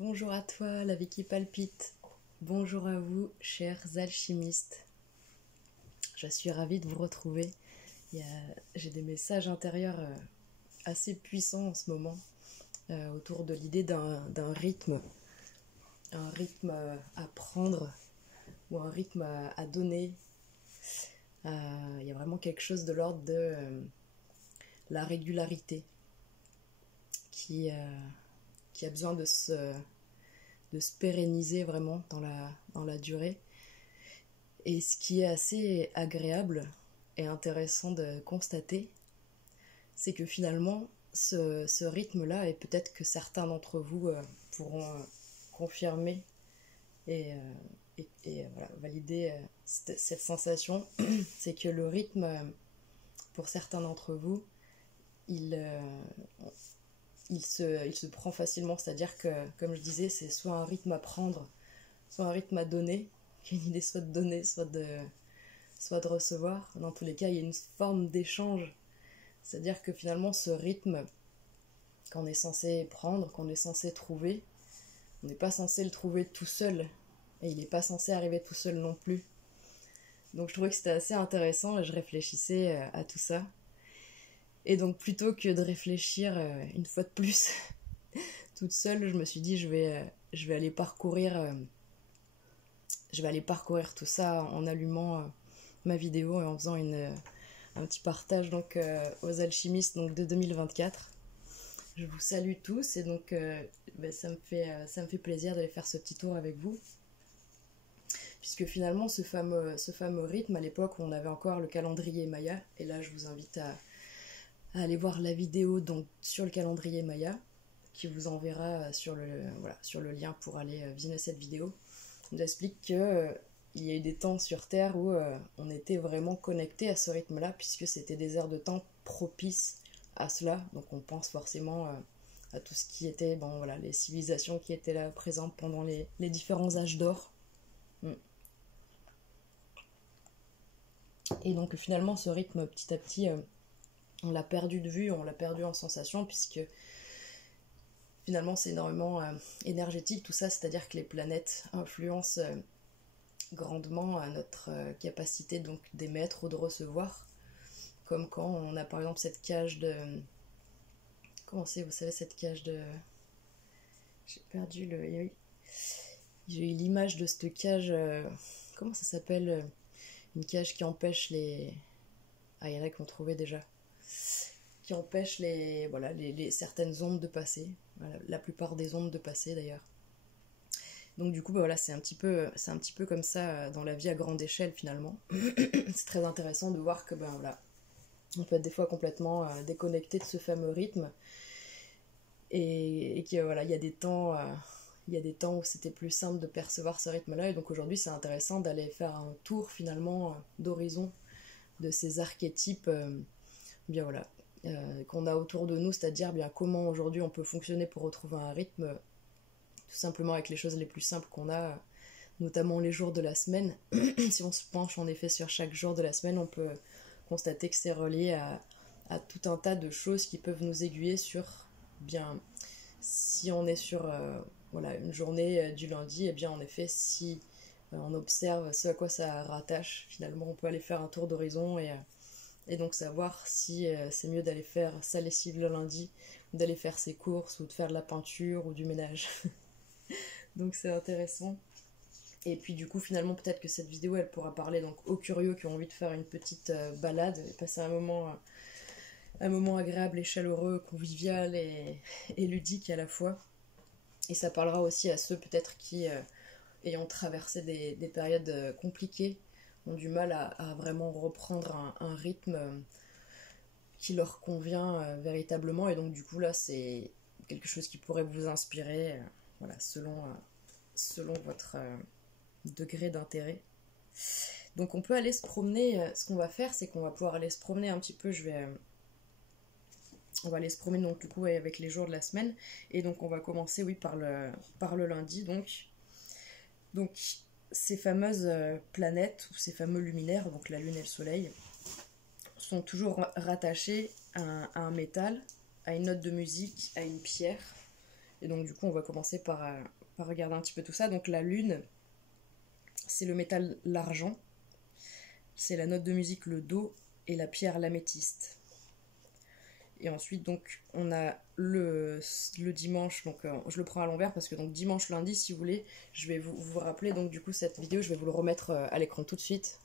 Bonjour à toi, la vie qui palpite. Bonjour à vous, chers alchimistes. Je suis ravie de vous retrouver. J'ai des messages intérieurs assez puissants en ce moment autour de l'idée d'un rythme. Un rythme à prendre ou un rythme à donner. Il y a vraiment quelque chose de l'ordre de la régularité qui a besoin de se pérenniser vraiment dans la durée. Et ce qui est assez agréable et intéressant de constater, c'est que finalement, ce rythme-là, et peut-être que certains d'entre vous pourront confirmer et voilà, valider cette sensation, c'est que le rythme, pour certains d'entre vous, il se prend facilement, c'est-à-dire que, comme je disais, c'est soit un rythme à prendre, soit un rythme à donner, qui est une idée soit de donner, soit de recevoir. Dans tous les cas, il y a une forme d'échange, c'est-à-dire que finalement, ce rythme qu'on est censé prendre, qu'on est censé trouver, on n'est pas censé le trouver tout seul, et il n'est pas censé arriver tout seul non plus. Donc je trouvais que c'était assez intéressant, et je réfléchissais à tout ça. Et donc plutôt que de réfléchir une fois de plus toute seule, je me suis dit je vais aller parcourir tout ça en allumant ma vidéo et en faisant un petit partage donc aux alchimistes donc de 2024. Je vous salue tous et donc ça me fait plaisir d'aller faire ce petit tour avec vous, puisque finalement ce fameux rythme, à l'époque où on avait encore le calendrier Maya, et là je vous invite à aller voir la vidéo donc sur le calendrier Maya, qui vous enverra sur le lien pour aller visionner cette vidéo. On nous explique que il y a eu des temps sur Terre où on était vraiment connecté à ce rythme-là, puisque c'était des aires de temps propices à cela. Donc on pense forcément à tout ce qui était, les civilisations qui étaient là présentes pendant les différents âges d'or. Et donc finalement ce rythme, petit à petit, on l'a perdu de vue, on l'a perdu en sensation, puisque finalement c'est énormément énergétique tout ça, c'est-à-dire que les planètes influencent grandement à notre capacité donc d'émettre ou de recevoir, comme quand on a par exemple cette cage de... Comment c'est, vous savez, cette cage de... J'ai perdu le... J'ai eu l'image de cette cage... Comment ça s'appelle, une cage qui empêche les... Ah, il y en a qui ont trouvé déjà. Qui empêche les certaines ondes de passer. Voilà, la plupart des ondes de passer d'ailleurs. Donc du coup, c'est un petit peu comme ça dans la vie à grande échelle finalement. C'est très intéressant de voir que on peut être des fois complètement déconnecté de ce fameux rythme, et qu'il il y a des temps où c'était plus simple de percevoir ce rythme-là, et donc aujourd'hui c'est intéressant d'aller faire un tour finalement d'horizon de ces archétypes qu'on a autour de nous, c'est-à-dire comment aujourd'hui on peut fonctionner pour retrouver un rythme, tout simplement avec les choses les plus simples qu'on a, notamment les jours de la semaine. Si on se penche en effet sur chaque jour de la semaine, on peut constater que c'est relié à tout un tas de choses qui peuvent nous aiguiller sur, si on est sur une journée du lundi, et bien en effet, si on observe ce à quoi ça rattache, finalement on peut aller faire un tour d'horizon et donc savoir si c'est mieux d'aller faire sa lessive le lundi, ou d'aller faire ses courses, ou de faire de la peinture, ou du ménage. Donc c'est intéressant. Et puis du coup finalement peut-être que cette vidéo elle pourra parler donc aux curieux qui ont envie de faire une petite balade et passer un moment agréable et chaleureux, convivial et ludique à la fois. Et ça parlera aussi à ceux peut-être qui, ayant traversé des périodes compliquées, ont du mal à vraiment reprendre un rythme qui leur convient véritablement. Et donc du coup là c'est quelque chose qui pourrait vous inspirer selon votre degré d'intérêt. Donc on peut aller se promener, ce qu'on va faire c'est qu'on va pouvoir aller se promener un petit peu, on va aller se promener donc du coup avec les jours de la semaine, et donc on va commencer par le lundi. Donc ces fameuses planètes ou ces fameux luminaires, donc la lune et le soleil, sont toujours rattachés à un métal, à une note de musique, à une pierre, Et donc du coup on va commencer par regarder un petit peu tout ça. Donc la lune, c'est le métal l'argent, c'est la note de musique le do et la pierre l'améthyste. Et ensuite, donc, on a le dimanche, donc je le prends à l'envers parce que donc dimanche, lundi, si vous voulez, je vais vous rappeler, donc du coup, cette vidéo, je vais vous le remettre à l'écran tout de suite.